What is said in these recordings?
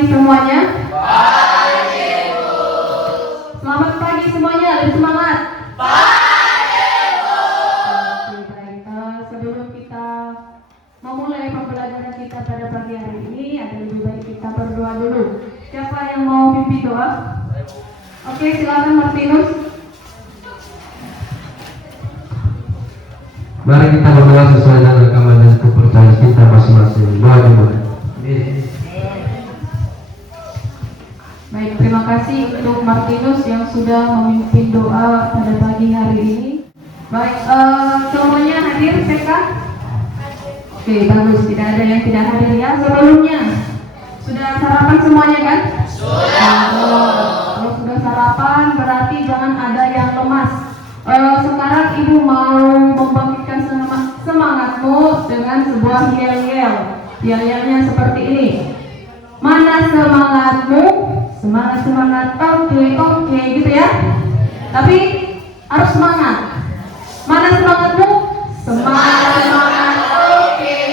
pagi semuanya. Pagi, Bu. Selamat pagi semuanya, lebih semangat. Pagi, Bu. Oke, baik. Sebelum kita memulai pembelajaran kita pada pagi hari ini, ada lebih baik kita berdoa dulu. Siapa yang mau pimpin doa? Oke, silakan Martinus. Mari kita berdoa sesuai dengan agama dan kepercayaan kita masing-masing. Doa dimulai. Baik, terima kasih untuk Martinus yang sudah memimpin doa pada pagi hari ini. Baik, semuanya hadir PK? Oke, bagus. Tidak ada yang tidak hadir ya. Sebelumnya sudah sarapan semuanya kan? Sudah. Kalau sudah sarapan berarti jangan ada yang lemas. Sekarang Ibu mau membangkitkan semangatmu dengan sebuah yel-yel. Yel-yelnya seperti ini. Mana semangatmu? Semangat, oke, gitu ya. Tapi harus semangat. Mana semangatmu? Semangat,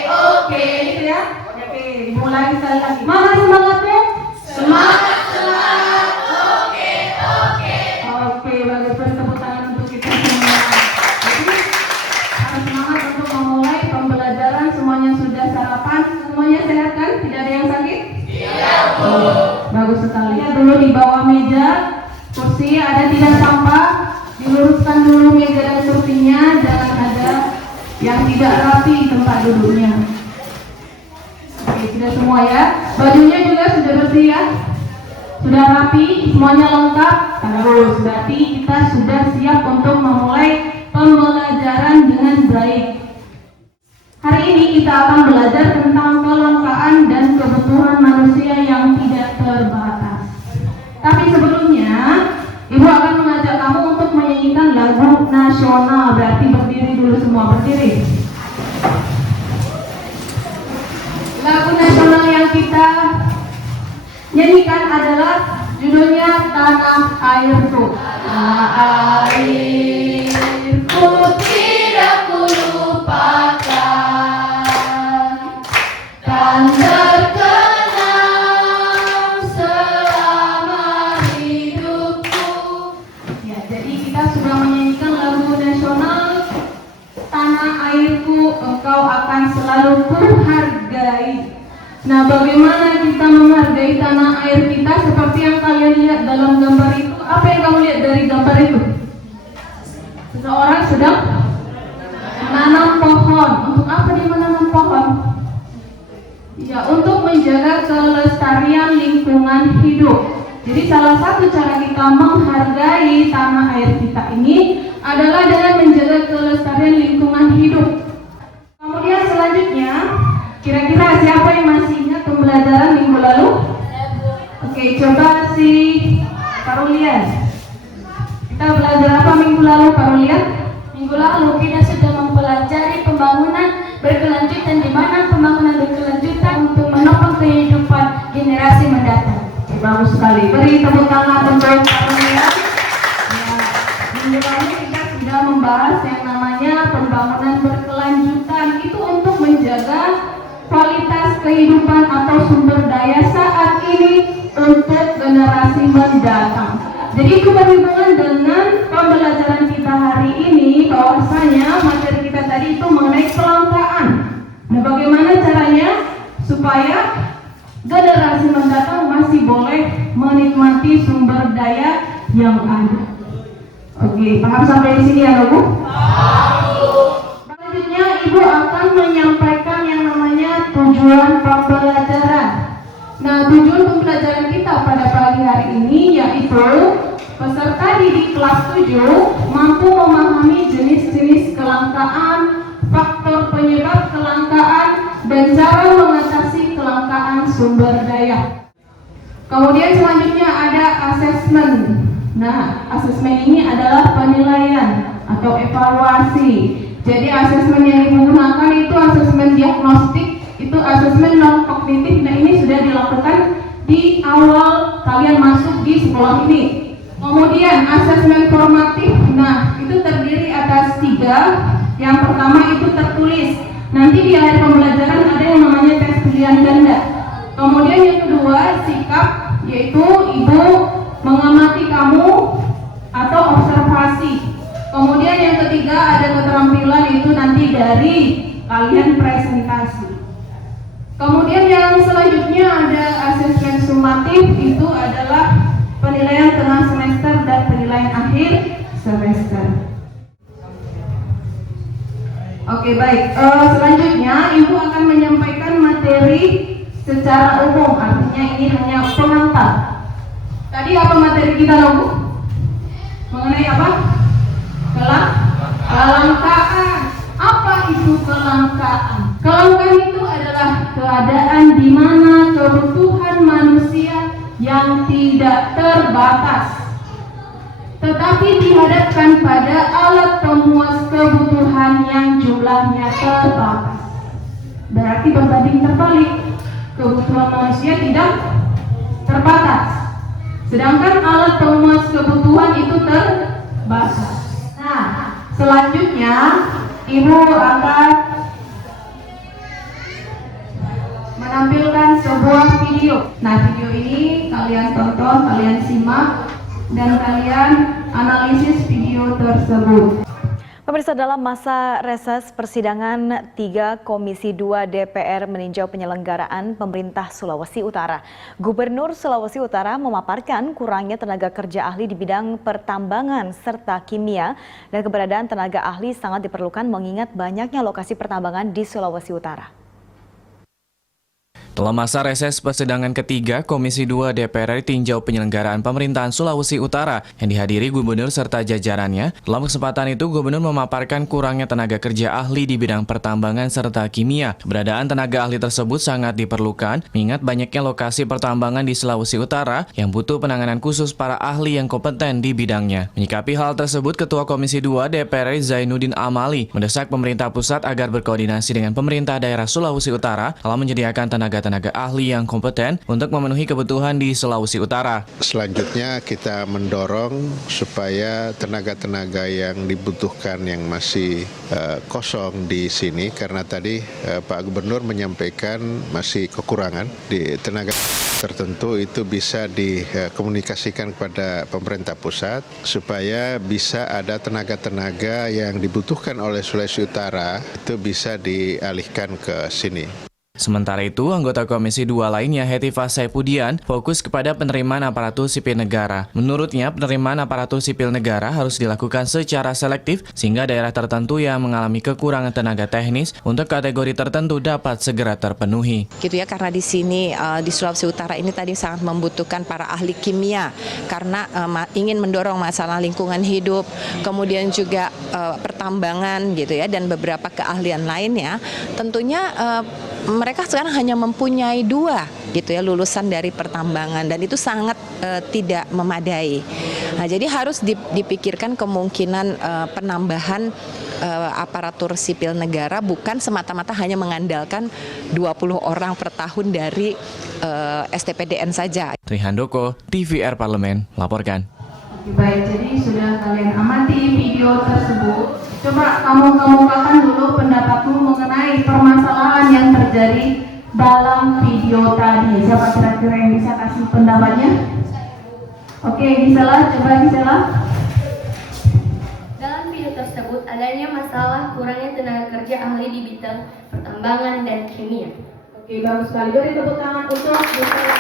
oke, gitu ya. Oke, dimulai sekali lagi. Mana semangatmu? Semangat, oke. Oke, bagus. Beri tepuk tangan untuk kita semua. Jadi harus semangat untuk memulai pembelajaran. Semuanya sudah sarapan, semuanya sehat kan? Tidak ada yang sakit? Tidak, Bu. Bagus sekali. Ya, dulu di bawah meja, kursi ada tidak sampah, diluruskan dulu meja dan kursinya, jangan ada yang tidak rapi tempat duduknya. Oke, sudah semua ya. Bajunya juga sudah bersih ya. Sudah rapi, semuanya lengkap. Terus berarti kita sudah siap untuk memulai pembelajaran dengan baik. Hari ini kita akan belajar tentang kelangkaan dan kebutuhan manusia yang tidak terbatas. Tapi sebelumnya, Ibu akan mengajak kamu untuk menyanyikan lagu nasional. Berarti berdiri dulu semua, berdiri. Lagu nasional yang kita nyanyikan adalah judulnya Tanah Airku. Tanah airku tidak kulupakan, dan terkenang selama hidupku. Ya, jadi kita sudah menyanyikan lagu nasional Tanah Airku, engkau akan selalu kuhargai. Nah, bagaimana kita menghargai tanah air kita? Seperti yang kalian lihat dalam gambar itu. Apa yang kamu lihat dari gambar itu? Seseorang sedang menanam pohon. Untuk apa dia menanam pohon? Ya, untuk menjaga kelestarian lingkungan hidup. Jadi salah satu cara kita menghargai tanah air kita ini adalah dengan menjaga kelestarian lingkungan hidup. Kemudian selanjutnya, kira-kira siapa yang masih ingat pembelajaran minggu lalu? Oke, coba si Karulian. Kita belajar apa minggu lalu, Karulian? Minggu lalu kita sudah mempelajari pembangunan berkelanjutan, di mana pembangunan berkelanjutan untuk menopang kehidupan generasi mendatang. Bagus sekali. Beri tepuk tangan untuk Karulian. Ya, minggu lalu kita sudah membahas yang namanya pembangunan berkelanjutan. Itu untuk menjaga kualitas kehidupan atau sumber daya saat ini untuk generasi mendatang. Jadi itu berhubungan dengan pembelajaran kita hari ini, bahwasanya materi kita tadi itu mengenai kelangkaan. Nah, bagaimana caranya supaya generasi mendatang masih boleh menikmati sumber daya yang ada. Oke, paham sampai di sini ya, Bu? Selanjutnya Ibu akan menyampaikan yang namanya tujuan pembelajaran. Nah, tujuan pembelajaran kita pada pagi hari ini yaitu peserta didik kelas 7 mampu memahami jenis-jenis kelangkaan, faktor penyebab kelangkaan, dan cara mengatasi kelangkaan sumber daya. Kemudian selanjutnya ada asesmen. Nah, asesmen ini adalah penilaian atau evaluasi. Jadi asesmen yang digunakan itu asesmen diagnostik, itu asesmen non kognitif. Nah, ini sudah dilakukan di awal kalian masuk di sekolah ini. Kemudian asesmen formatif. Nah, itu terdiri atas 3. Yang pertama itu tertulis. Nanti di akhir pembelajaran ada yang namanya tes pilihan ganda. Kemudian yang kedua, sikap, yaitu ibu mengamati kamu atau observasi. Kemudian yang ketiga ada keterampilan, itu nanti dari kalian presentasi. Kemudian yang selanjutnya ada asesmen sumatif, itu adalah penilaian tengah semester dan penilaian akhir semester. Oke, baik. Selanjutnya ibu akan menyampaikan materi secara umum, artinya ini hanya pengantar. Tadi apa materi kita, Bu? Mengenai apa? Kelangkaan. Apa itu kelangkaan? Kelangkaan itu adalah keadaan di mana kebutuhan manusia yang tidak terbatas, tetapi dihadapkan pada alat pemuas kebutuhan yang jumlahnya terbatas. Berarti berbanding terbalik, kebutuhan manusia tidak terbatas, sedangkan alat pemuas kebutuhan itu terbatas. Nah, selanjutnya ibu akan menampilkan sebuah video. Nah, video ini kalian tonton, kalian simak, dan kalian analisis video tersebut. Pemirsa, dalam masa reses persidangan 3 Komisi 2 DPR meninjau penyelenggaraan pemerintah Sulawesi Utara. Gubernur Sulawesi Utara memaparkan kurangnya tenaga kerja ahli di bidang pertambangan serta kimia, dan keberadaan tenaga ahli sangat diperlukan mengingat banyaknya lokasi pertambangan di Sulawesi Utara. Dalam masa reses persidangan ketiga, Komisi 2 DPR tinjau penyelenggaraan pemerintahan Sulawesi Utara yang dihadiri Gubernur serta jajarannya. Dalam kesempatan itu, Gubernur memaparkan kurangnya tenaga kerja ahli di bidang pertambangan serta kimia. Keberadaan tenaga ahli tersebut sangat diperlukan, mengingat banyaknya lokasi pertambangan di Sulawesi Utara yang butuh penanganan khusus para ahli yang kompeten di bidangnya. Menyikapi hal tersebut, Ketua Komisi 2 DPR Zainuddin Amali mendesak pemerintah pusat agar berkoordinasi dengan pemerintah daerah Sulawesi Utara dalam menyediakan tenaga ahli yang kompeten untuk memenuhi kebutuhan di Sulawesi Utara. Selanjutnya kita mendorong supaya tenaga-tenaga yang dibutuhkan yang masih kosong di sini, karena tadi Pak Gubernur menyampaikan masih kekurangan di tenaga tertentu, itu bisa dikomunikasikan kepada pemerintah pusat supaya bisa ada tenaga-tenaga yang dibutuhkan oleh Sulawesi Utara itu bisa dialihkan ke sini. Sementara itu, anggota Komisi 2 lainnya, Hetiva Saipudian, fokus kepada penerimaan aparatur sipil negara. Menurutnya, penerimaan aparatur sipil negara harus dilakukan secara selektif sehingga daerah tertentu yang mengalami kekurangan tenaga teknis untuk kategori tertentu dapat segera terpenuhi. Gitu ya, karena di sini di Sulawesi Utara ini tadi sangat membutuhkan para ahli kimia karena ingin mendorong masalah lingkungan hidup, kemudian juga pertambangan gitu ya, dan beberapa keahlian lainnya. Tentunya mereka sekarang hanya mempunyai 2 gitu ya lulusan dari pertambangan, dan itu sangat tidak memadai. Nah, jadi harus dipikirkan kemungkinan penambahan aparatur sipil negara, bukan semata-mata hanya mengandalkan 20 orang per tahun dari STPDN saja. Trihandoko, TVR Parlemen, laporkan. Baik, jadi sudah kalian amati video tersebut. Coba kamu kemukakan dulu pendapatmu mengenai permasalahan yang terjadi dalam video tadi. Siapa kira-kira yang bisa kasih pendapatnya? Oke, Gisela, coba Gisela. Dalam video tersebut adanya masalah kurangnya tenaga kerja ahli di bidang pertambangan dan kimia. Oke, bagus sekali. Beri tepuk tangan untuk Gisela.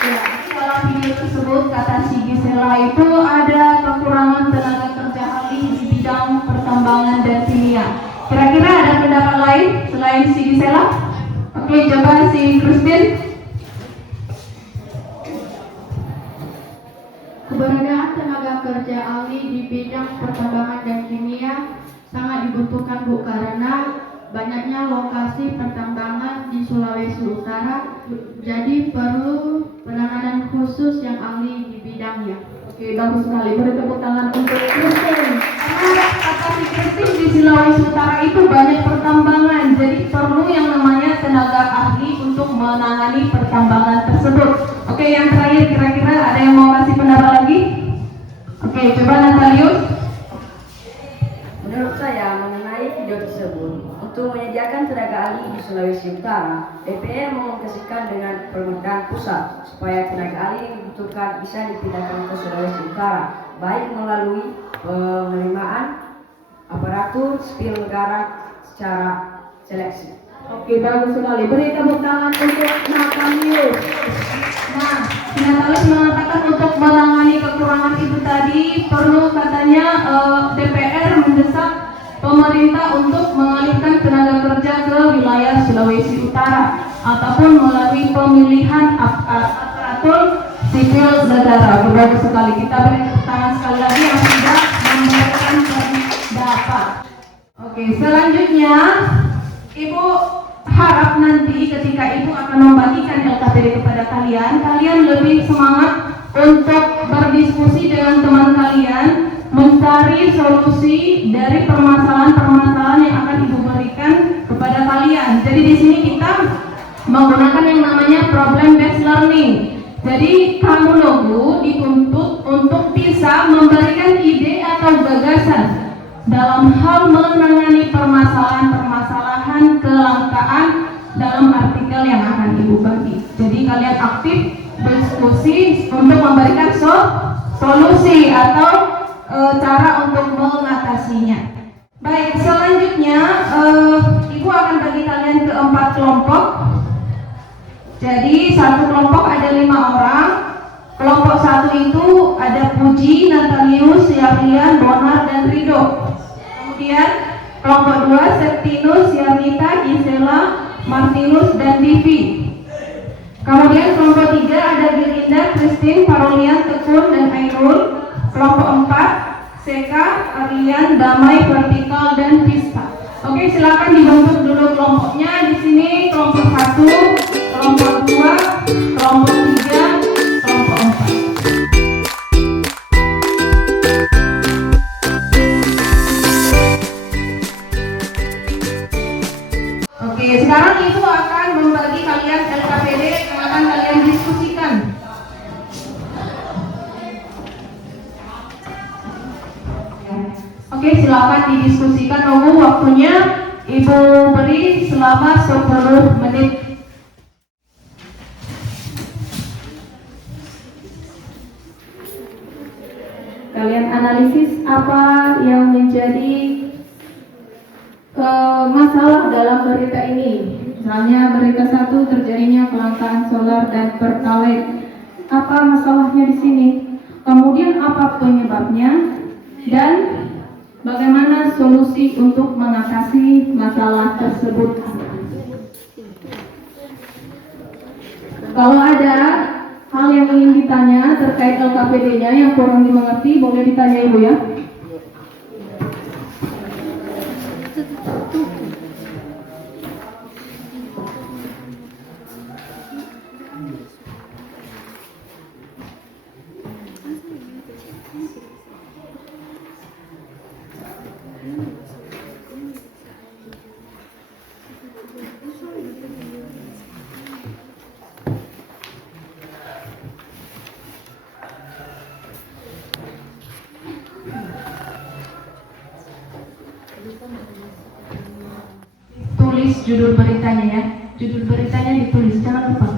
Ya, dalam video tersebut kata si Gisela itu ada kekurangan tenaga kerja ahli di bidang pertambangan dan kimia. Kira-kira ada pendapat lain selain si Gisela? Oke, coba si Christine. Keberadaan tenaga kerja ahli di bidang pertambangan dan kimia sangat dibutuhkan, Bu, karena banyaknya lokasi pertambangan di Sulawesi Utara, jadi perlu penanganan khusus yang ahli di bidangnya. Oke, bagus sekali. Beri tepuk tangan untuk Christine. Karena kata si Christine, di Sulawesi Utara itu banyak pertambangan, jadi perlu yang namanya tenaga ahli untuk menangani pertambangan tersebut. Oke, yang terakhir, kira-kira ada yang mau kasih pendapat lagi? Oke, coba Natalius. Menurut saya mengenai video tersebut, Untuk menyediakan tenaga ahli di Sulawesi Utara, DPR mengomunikasikan dengan pemerintahan pusat supaya tenaga ahli yang dibutuhkan bisa dipindahkan ke Sulawesi Utara, baik melalui penerimaan aparatur sipil negara secara seleksi. Oke, bagus sekali. Beri tepuk tangan untuk Natalius. Nah, Natalius mengatakan untuk menangani kekurangan itu tadi perlu katanya DPR mendesak pemerintah untuk mengalihkan tenaga kerja ke wilayah Sulawesi Utara ataupun melalui pemilihan aparatur sipil negara. Bagus sekali. Kita beri tepuk tangan sekali lagi yang sudah memberikan pendapat. Oke, selanjutnya Ibu harap nanti ketika Ibu akan membagikan LKPD kepada kalian, kalian lebih semangat untuk berdiskusi dengan teman kalian, mencari solusi dari permasalahan-permasalahan yang akan Ibu berikan kepada kalian. Jadi di sini kita menggunakan yang namanya problem based learning. Jadi kamu logo dituntut untuk bisa memberikan ide atau gagasan dalam hal menangani permasalahan-permasalahan kelangkaan dalam artikel yang akan Ibu bagi. Jadi kalian aktif diskusi untuk memberikan solusi atau cara untuk mengatasinya. Baik, selanjutnya Ibu akan bagi kalian ke 4 kelompok. Jadi satu kelompok ada 5 orang. Kelompok 1 itu ada Puji, Natalius, Yarlian, Bonar, dan Rido. Kemudian kelompok 2 Septinus, Yarnita, Gisela, Martinus, dan Divi. Kemudian kelompok 3 ada Girinda, Christine, Parolian, Tekun, dan Ainul. Kelompok 4 Seka, Arlian, Damai, Vertikal, dan Pista. Oke, silakan dibentuk dulu kelompoknya. Di sini kelompok 1, kelompok 2, kelompok 3, kelompok 4. Oke, sekarang Ibu akan membagi kalian LKPD yang akan kalian diskusikan. Oke, silakan didiskusikan. Nunggu waktunya Ibu beri selama 10 menit. Kalian analisis apa yang menjadi masalah dalam berita ini. Misalnya berita 1 terjadinya kelangkaan solar dan pertalite. Apa masalahnya di sini? Kemudian apa penyebabnya? Dan bagaimana solusi untuk mengatasi masalah tersebut? Kalau ada hal yang ingin ditanya terkait LKPD-nya yang kurang dimengerti, boleh ditanya Ibu ya. Tulis judul beritanya ya. Judul beritanya ditulis, jangan lupa.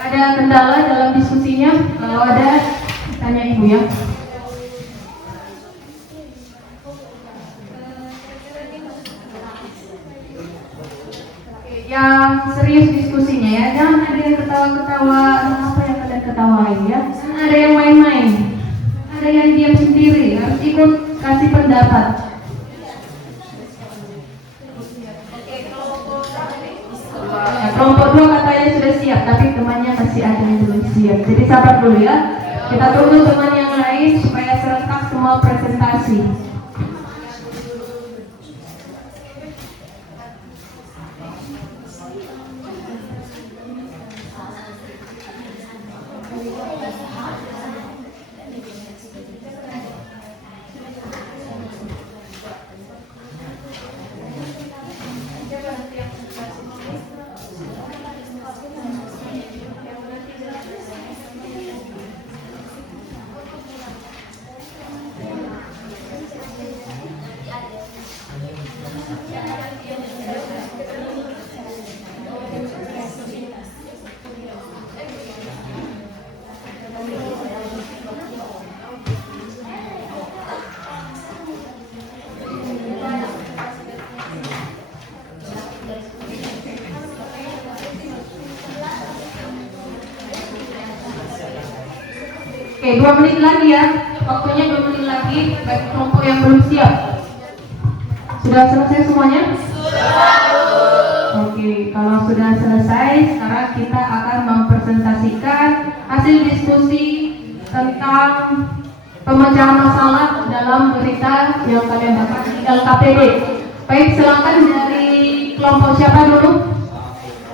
Ada kendala dalam diskusinya? Kalau ada, tanya Ibu ya. Yang serius diskusinya ya, jangan ada yang ketawa-ketawa. Apa yang kalian ketawain ya? Jangan ada yang main-main, ada yang diam sendiri, harus ikut kasih pendapat. Kelompok 2 katanya sudah siap, tapi temannya masih ada yang belum siap. Jadi sabar dulu ya. Kita tunggu teman yang lain supaya serentak semua presentasi. Oke, 2 menit lagi ya. Waktunya 2 menit lagi bagi kelompok yang belum siap. Sudah selesai semuanya? Oke, kalau sudah selesai, sekarang kita akan mempresentasikan hasil diskusi tentang pemecahan masalah dalam berita yang kalian dapat di LKPD. Baik, silakan dari kelompok siapa dulu?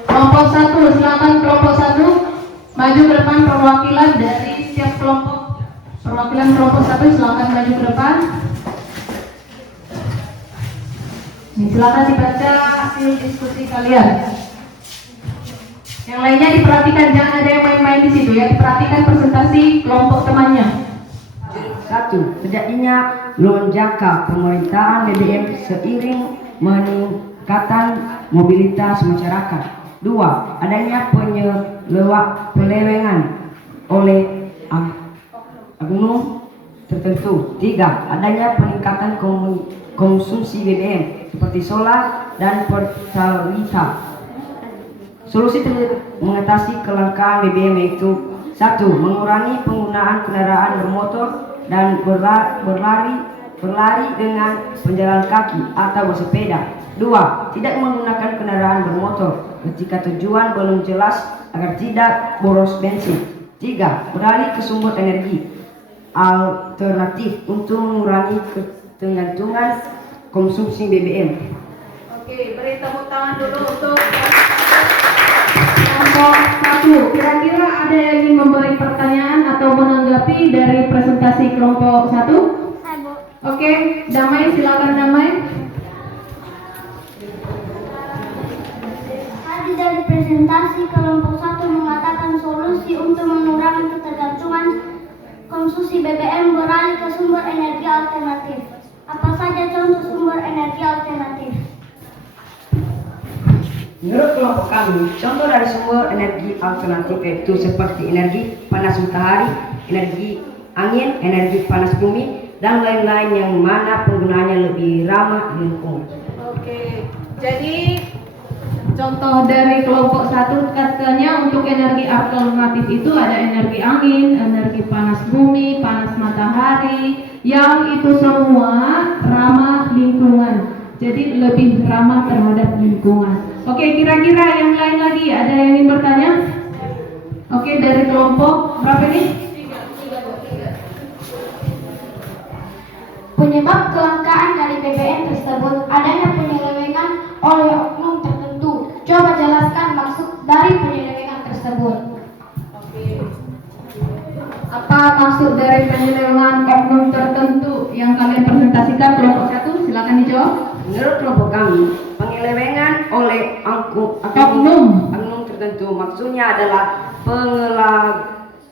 Kelompok 1, silakan kelompok 1 maju ke depan, perwakilan dari setiap kelompok. Perwakilan kelompok 1 silakan maju ke depan. Silakan dibaca hasil diskusi kalian. Yang lainnya diperhatikan, jangan ada yang main-main di situ ya. Diperhatikan presentasi kelompok temannya. 1. Terjadinya lonjakan pemerintahan BBM seiring meningkatan mobilitas masyarakat. 2. Adanya penyelewengan oleh oknum tertentu. 3. Adanya peningkatan konsumsi BBM seperti solar dan pertalite. Solusi mengatasi kelangkaan BBM yaitu 1. Mengurangi penggunaan kendaraan bermotor dan berlari dengan penjalan kaki atau bersepeda. 2. Tidak menggunakan kendaraan bermotor ketika tujuan belum jelas agar tidak boros bensin. 3. Beralih ke sumber energi alternatif untuk mengurangi ketergantungan konsumsi BBM. Oke, beri tepuk tangan dulu untuk kelompok 1. Kira-kira ada yang ingin memberi pertanyaan atau menanggapi dari presentasi kelompok 1? Oke, Damai, silakan Damai. Tadi dari presentasi kelompok 1 mengatakan solusi untuk mengurangi ketergantungan konsumsi BBM beralih ke sumber energi alternatif. Apa saja contoh sumber energi alternatif? Menurut kelompok kami, contoh dari sumber energi alternatif yaitu seperti energi panas matahari, energi angin, energi panas bumi, dan lain-lain yang mana penggunaannya lebih ramah lingkungan. Oke, jadi contoh dari kelompok 1 katanya untuk energi alternatif itu ada energi angin, energi panas bumi, panas matahari, yang itu semua ramah lingkungan. Jadi lebih ramah terhadap lingkungan. Oke, kira-kira yang lain lagi ada yang ingin bertanya? Oke, dari kelompok berapa ini? 3. Penyebab kelangkaan dari BBM tersebut adanya penyelewengan oleh oknum tertentu. Coba jelaskan maksud dari penyelewengan tersebut. Apa maksud dari penyelewengan oknum tertentu yang kalian presentasikan kelompok 1? Silakan dijawab. Menurut kelompok kami, penyelewengan oleh oknum tertentu maksudnya adalah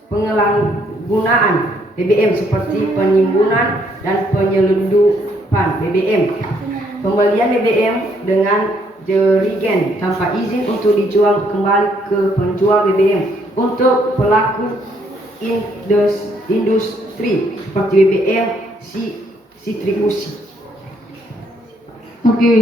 penyalahgunaan BBM seperti penimbunan dan penyelundupan BBM, pembelian BBM dengan jerigen tanpa izin untuk dijual kembali ke penjual BBM untuk pelaku industri seperti BBM distribusi. Oke,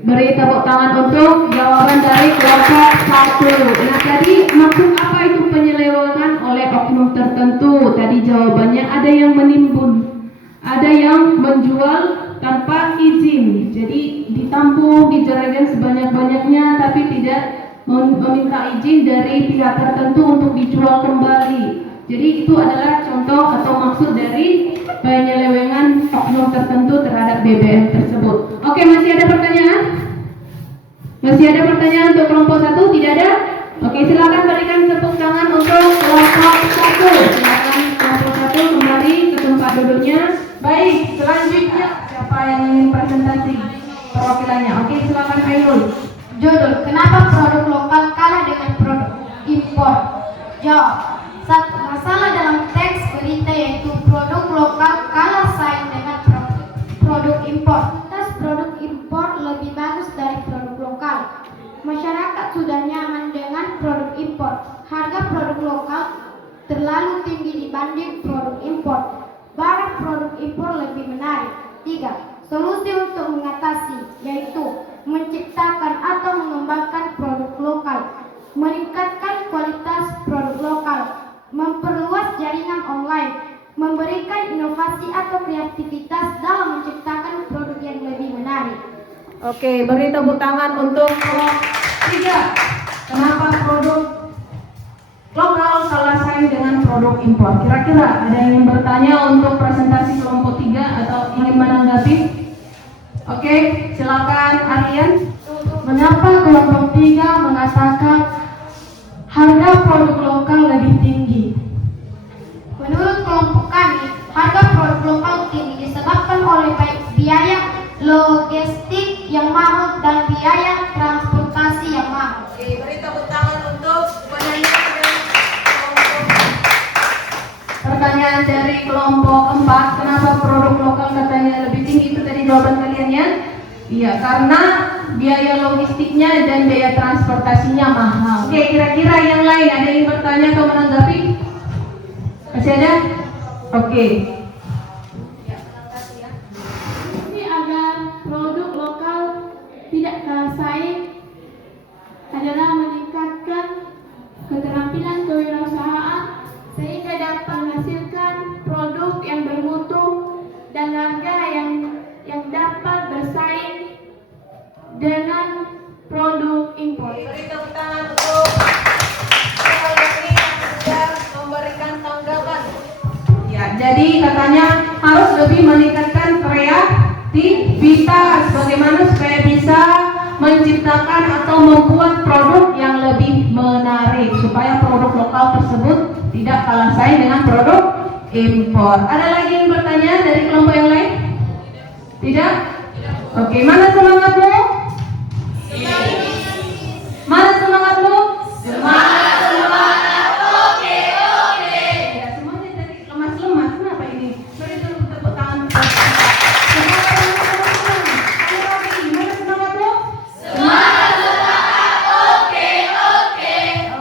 beri tepuk tangan untuk jawaban dari kelompok 1. Nah, tadi maksud apa itu penyelewengan oleh oknum tertentu? Tadi jawabannya ada yang menimbun, ada yang menjual tanpa izin. Jadi ditampung, dijerigen sebanyak-banyaknya tapi tidak meminta izin dari pihak tertentu untuk dijual kembali. Jadi itu adalah contoh atau maksud dari penyelewengan oknum tertentu terhadap BBM tersebut. Oke, masih ada pertanyaan? Masih ada pertanyaan untuk kelompok 1? Tidak ada? Oke, silakan berikan tepuk tangan untuk kelompok 1. Silakan kelompok 1 kembali ke tempat duduknya. Baik, selanjutnya siapa yang ingin presentasi perwakilannya? Oke, silakan Ainul. Judul, kenapa produk lokal kalah dengan produk impor? Jawab. 1. Masalah dalam teks berita yaitu produk lokal kalah saing dengan produk impor. Tes produk impor lebih bagus dari produk lokal. Masyarakat sudah nyaman dengan produk impor. Harga produk lokal terlalu tinggi dibanding produk impor. Barang produk impor lebih menarik. 3. Solusi untuk mengatasi yaitu menciptakan atau mengembangkan produk lokal, meningkatkan kualitas produk lokal, memperluas jaringan online, Oke, beri tepuk tangan untuk kelompok 3. Kenapa produk lokal kalah saing dengan produk impor? Kira-kira ada yang ingin bertanya untuk presentasi kelompok 3 atau ingin menanggapi? Oke, silakan Aryan. Mengapa kelompok 3 mengatakan harga produk lokal lebih tinggi? Menurut kelompok kami, harga produk lokal tinggi disebabkan oleh baik biaya logistik yang mahal dan biaya transportasi yang mahal. Oke, beri tepuk tangan untuk penanya dan kelompok. Pertanyaan dari kelompok 4, kenapa produk lokal katanya lebih tinggi? Itu tadi jawaban kalian ya? Iya, karena biaya logistiknya dan biaya transportasinya mahal. Oke, kira-kira yang lain ada yang bertanya atau menanggapi? Masih ada? Oke. Ini agar produk lokal tidak kalah saing adalah meningkatkan keterampilan kewirausahaan sehingga dapat menghasilkan produk yang bermutu dan harga yang dapat bersaing dengan produk impor. Beri tepuk tangan untuk Alani yang sudah memberikan tanggapan. Ya, jadi katanya harus lebih meningkatkan kreativitas. Bagaimana supaya bisa menciptakan atau membuat produk yang lebih menarik supaya produk lokal tersebut tidak kalah saing dengan produk impor. Ada lagi yang bertanya dari kelompok yang lain? Tidak? Oke, mana semangatmu? Mana semangatmu? Semangat, semangat, oke. Ya, semuanya jadi lemas-lemas. Kenapa ini? Beri tepuk tangan. Semangat, teman-teman. Ayo lagi, mana semangatmu? Semangat, oke.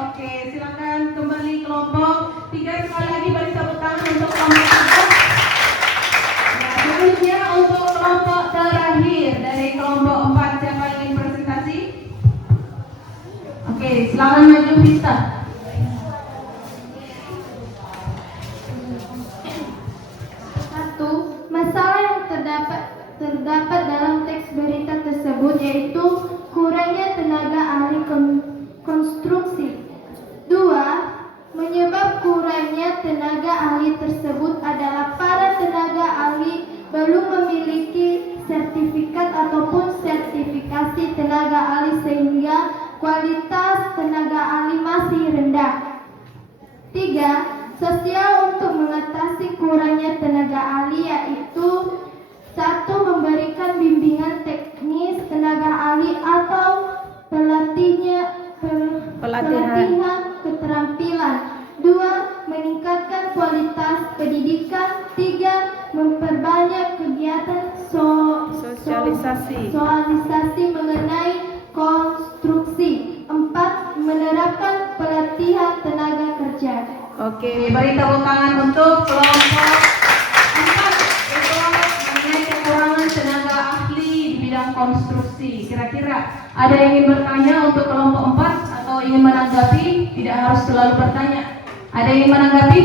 Oke, silakan kembali kelompok 3. Sekali lagi beri tepuk tangan untuk kelompok 3. Ya, selanjutnya untuk kelompok terakhir dari kelompok 4. Siapa yang ingin presentasi? Oke, silakan maju Vista. Satu, masalah yang terdapat dalam teks berita tersebut yaitu kurangnya tenaga ahli konstruksi. Dua, menyebab kurangnya tenaga ahli tersebut adalah para tenaga ahli belum memiliki sertifikat ataupun sertifikasi tenaga ahli sehingga kualitas tenaga ahli masih rendah. Tiga, sosial untuk mengatasi kurangnya tenaga ahli yaitu satu, memberikan bimbingan teknis tenaga ahli atau pelatihan keterampilan. Dua, meningkatkan kualitas pendidikan. Tiga, memperbanyak kegiatan sosialisasi mengenai konstruksi. Empat, menerapkan pelatihan tenaga kerja. Oke, beri tepuk tangan untuk kelompok 4. Itu mengenai kekurangan tenaga ahli di bidang konstruksi. Kira-kira ada yang ingin bertanya untuk kelompok 4 atau ingin menanggapi? Tidak harus selalu bertanya. Ada yang ingin menanggapi?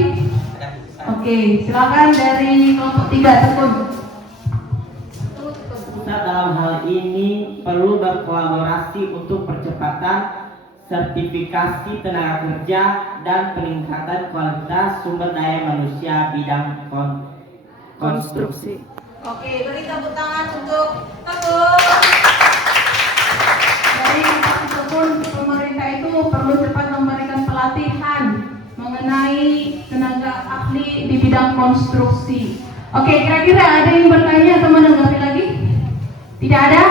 Oke, silakan dari kelompok 3, Tekun. Kita dalam hal ini perlu berkolaborasi untuk percepatan sertifikasi tenaga kerja dan peningkatan kualitas sumber daya manusia bidang konstruksi. Oke, beri tepuk tangan untuk Tekun. Dari Tekun, pemerintah itu perlu cepat memberikan pelatihan mengenai tenaga ahli di bidang konstruksi. Oke, kira-kira ada yang bertanya atau menanggapi lagi? Tidak ada?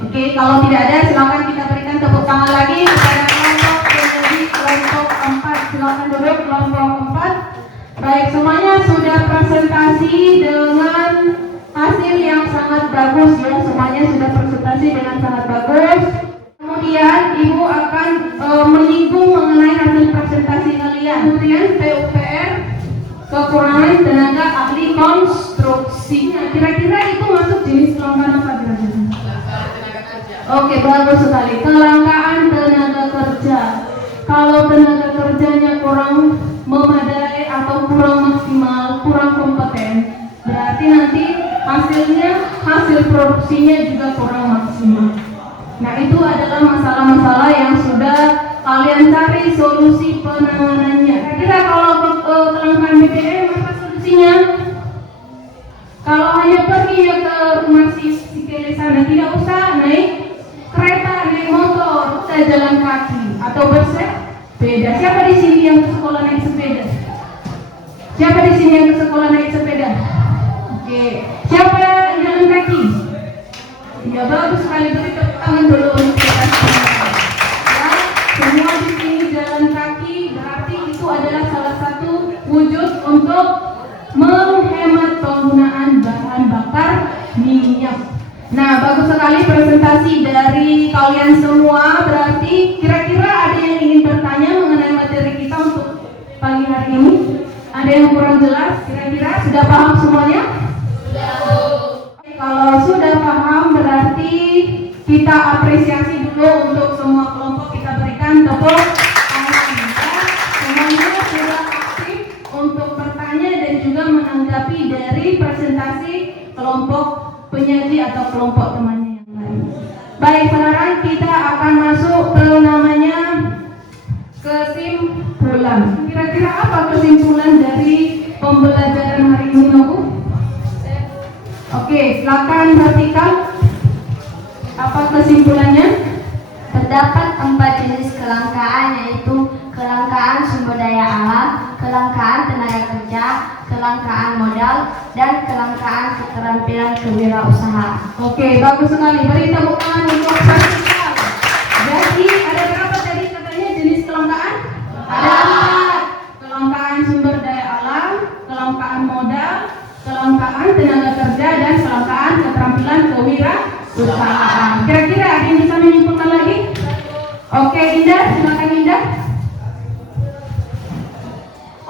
Oke, kalau tidak ada silakan kita berikan tepuk tangan lagi kepada kelompok menjadi kelompok 4. Silakan duduk kelompok 4. Baik, semuanya sudah presentasi dengan hasil yang sangat bagus ya. Semuanya sudah presentasi dengan sangat bagus. Kemudian Ibu akan menyinggung mengenai hasil presentasi kalian. Kemudian PUPR, kekurangan tenaga ahli konstruksi. Nah, kira-kira itu masuk jenis kelangkaan apa kira-kira? Oke, bagus sekali. Kelangkaan tenaga kerja. Kalau tenaga kerjanya kurang memadai atau kurang maksimal, kurang kompeten, berarti nanti hasil hasil produksinya juga kurang maksimal. Nah, itu adalah masalah-masalah yang sudah kalian cari solusi penanganannya. Kira-kira kalau kelangkaan BBM apa solusinya? Kalau hanya pergi ya ke masih Sikele sana, tidak usah naik kereta, naik motor, kita jalan kaki atau bersepeda. Siapa di sini yang ke sekolah naik sepeda? Siapa di sini yang ke sekolah naik sepeda? Oke. Siapa yang jalan kaki? Ya, bagus sekali, beri tepuk tangan dulu untuk kita semua. Ya, semua di sini jalan kaki, berarti itu adalah salah satu wujud untuk menghemat penggunaan bahan bakar minyak. Nah, bagus sekali presentasi dari kalian semua. Berarti kira-kira ada yang ingin bertanya mengenai materi kita untuk pagi hari ini? Ada yang kurang jelas? Kira-kira sudah paham semuanya? Kalau sudah paham berarti kita apresiasi dulu untuk semua kelompok, kita berikan tepuk tangan. Semuanya sudah aktif untuk bertanya dan juga menanggapi dari presentasi kelompok penyaji atau kelompok temannya yang lain. Baik, sekarang kita akan masuk ke namanya kesimpulan. Kira-kira apa kesimpulan dari pembelajaran hari ini, Nobu? Oke, silakan perhatikan. Apa kesimpulannya? Terdapat 4 jenis kelangkaan, yaitu kelangkaan sumber daya alam, kelangkaan tenaga kerja, kelangkaan modal, dan kelangkaan keterampilan kewirausahaan. Oke, bagus sekali. Beri tepuk tangan untuk praktikal. Jadi ada berapa tadi katanya jenis kelangkaan? Ada 4. Kelangkaan sumber daya alam, kelangkaan modal, kelangkaan tenaga kerja, dan kelangkaan keterampilan kewirausahaan. Kira-kira ada yang bisa menyimpulkan lagi? Oke, Indah, silakan Indah.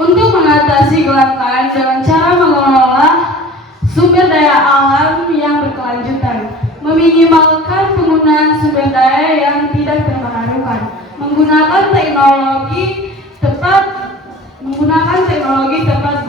Untuk mengatasi kelangkaan dengan cara mengelola sumber daya alam yang berkelanjutan, meminimalkan penggunaan sumber daya yang tidak terbarukan, menggunakan teknologi tepat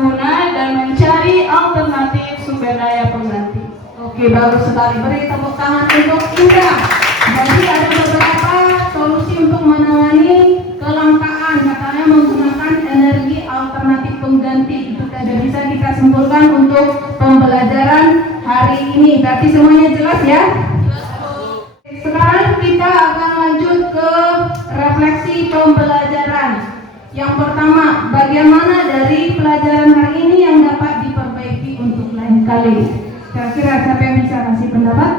guna, dan mencari alternatif sumber daya pengganti. Oke, bagus sekali. Beri tepuk tangan untuk Indah. Jadi ada beberapa solusi untuk menangani kelangkaan, katanya menggunakan energi alternatif pengganti. Itu sudah bisa kita simpulkan untuk pembelajaran hari ini. Berarti semuanya jelas ya? Sekarang kita akan lanjut ke refleksi pembelajaran. Yang pertama, bagaimana dari pelajaran hari ini yang dapat diperbaiki untuk lain kali? Kira-kira siapa yang bisa kasih pendapat?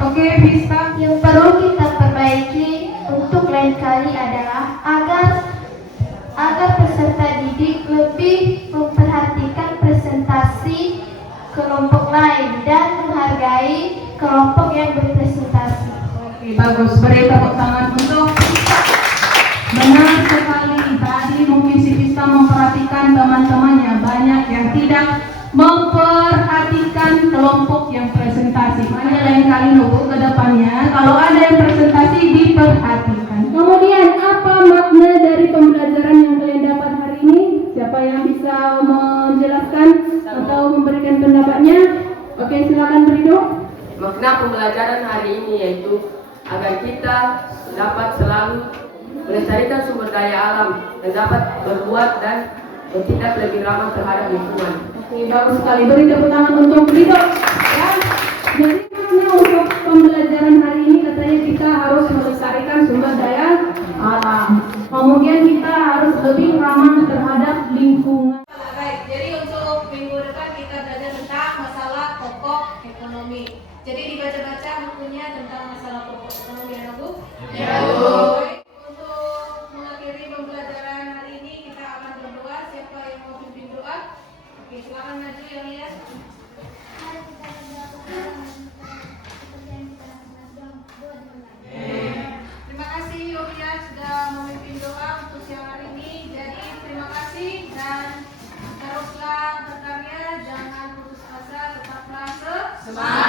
Oke, Vista. Yang perlu kita perbaiki untuk lain kali adalah agar peserta didik lebih memperhatikan presentasi kelompok lain dan menghargai kelompok yang berpresentasi. Oke, bagus. Beri tepuk tangan untuk Vista. Benar sekali. Tadi mungkin si Vista memperhatikan teman-temannya, banyak yang tidak memperhatikan kelompok yang presentasi. Makanya lain kali nunggu ke depannya kalau ada yang presentasi diperhatikan. Kemudian apa makna dari pembelajaran yang kalian dapat hari ini? Siapa yang bisa menjelaskan atau memberikan pendapatnya? Oke, silakan Rido. Makna pembelajaran hari ini yaitu agar kita dapat selalu melestarikan sumber daya alam dan dapat berbuat dan bertindak lebih ramah terhadap lingkungan. Oke, bagus sekali. Beri tepuk tangan untuk Rido. Ya. Jadi makna untuk pembelajaran hari ini katanya kita harus melestarikan sumber daya alam. Kemudian kita harus lebih ramah terhadap lingkungan. Baik, jadi untuk minggu depan kita belajar tentang masalah pokok ekonomi. Jadi dibaca-baca bukunya tentang masalah pokok ekonomi ya, Bu? Ya, Bu. Untuk mengakhiri pembelajaran hari ini kita akan berdoa. Siapa yang mau pimpin doa? Oke, silakan maju ya, Lia. Terima kasih Yulia sudah memimpin doa untuk siang hari ini. Jadi terima kasih dan teruslah berkarya, jangan putus asa, tetaplah semangat.